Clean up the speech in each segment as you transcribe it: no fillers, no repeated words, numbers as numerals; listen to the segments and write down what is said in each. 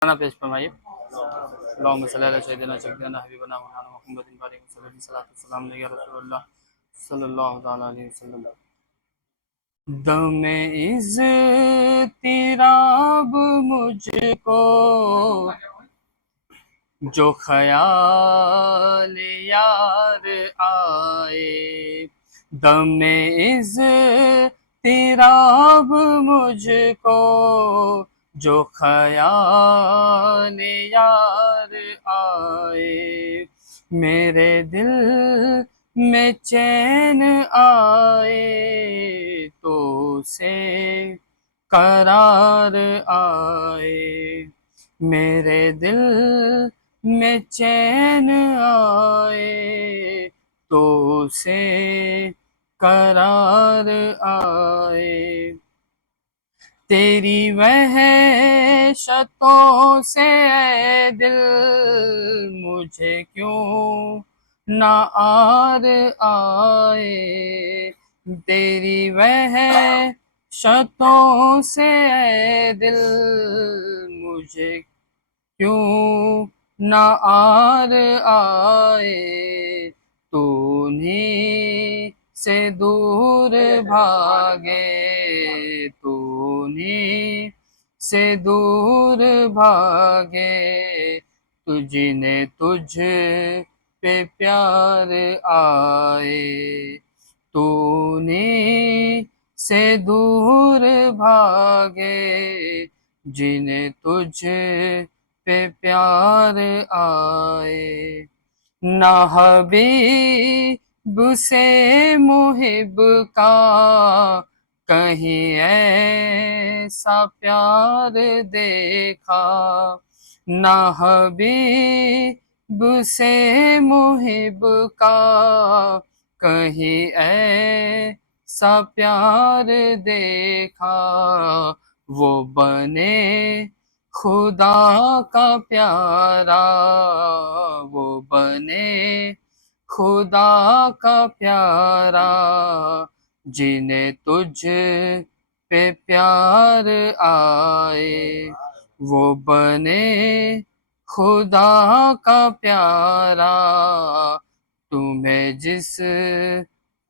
खाना पेश फरमाइए। अल्लाहुम्मा सल्ली अला सय्यिदिना सय्यिदिना हबीबना मौलाना मुहम्मदिन बारिक वसल्लम सल्लल्लाहु अलैहि रसूलुल्लाह सल्लल्लाहु तआला अलैहि वसल्लम। दमे इज़्तिराब मुझको जो ख़याल यार आए, दमे इज़्तिराब मुझको जो ख़याल यार आए, मेरे दिल में चैन आए तो से करार आए, मेरे दिल में चैन आए तो से करार आए, तेरी वहशतों से ऐ दिल मुझे क्यों ना आर आए, तेरी वहशतों से ऐ दिल मुझे क्यों ना आर आए, तू उन्हीं से दूर भागे, तू उन्हीं से दूर भागे, तुझने तुझ पे प्यार आए, तू उन्हीं से दूर भागे, जिन्हें तुझ पे प्यार आए, ना हबीब से मुहिब का कहीं ऐसा प्यार देखा, ना हबीब से मुहिब का कहीं ऐसा प्यार देखा, वो बने खुदा का प्यारा, वो बने खुदा का प्यारा, जिन्हें तुझ पे प्यार आए, वो बने खुदा का प्यारा, तुम्हें जिस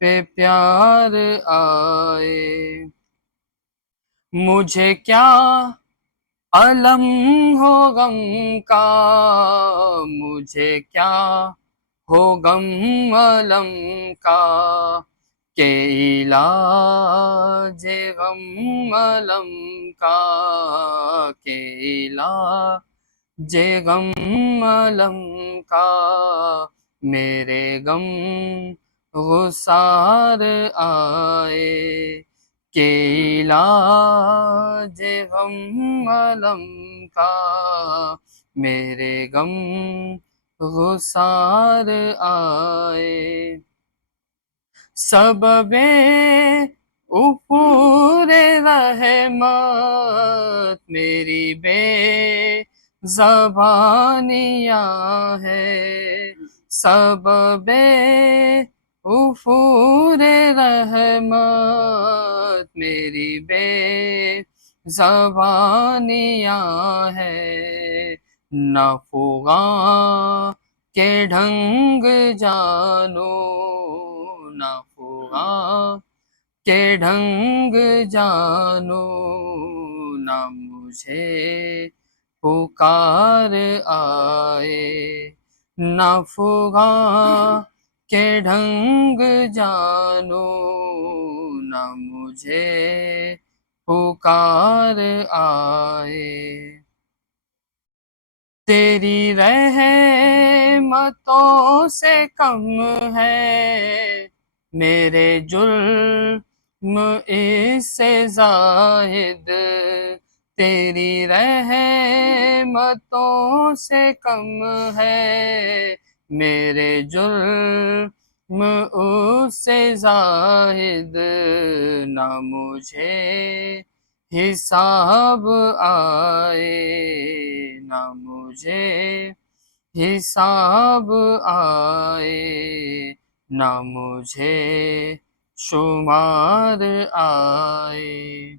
पे प्यार आए, मुझे क्या अलम हो गम का, मुझे क्या हो गम अलम का, के इलाज गम अलम का, के इलाज गम अलम का, मेरे गम गुसार आए, के इलाज गम अलम का, मेरे गम गुसार आए, सबबे उफ़ूरे रहमत मेरी ज़बानियाँ है, सबबे उफ़ूरे रहमत मेरी ज़बानियाँ है, न फ़ुग़ां के ढंग जानो, न फ़ुग़ां के ढंग जानो, न मुझे पुकार आए, न फ़ुग़ां के ढंग जानो, न मुझे पुकार आए, तेरी रहमतों से कम है मेरे जुल्म इससे ज़ाहिद, तेरी रहमतों से कम है मेरे जुल्म उससे ज़ाहिद, ना मुझे हिसाब आए, ना मुझे हिसाब आए, ना मुझे शुमार आए,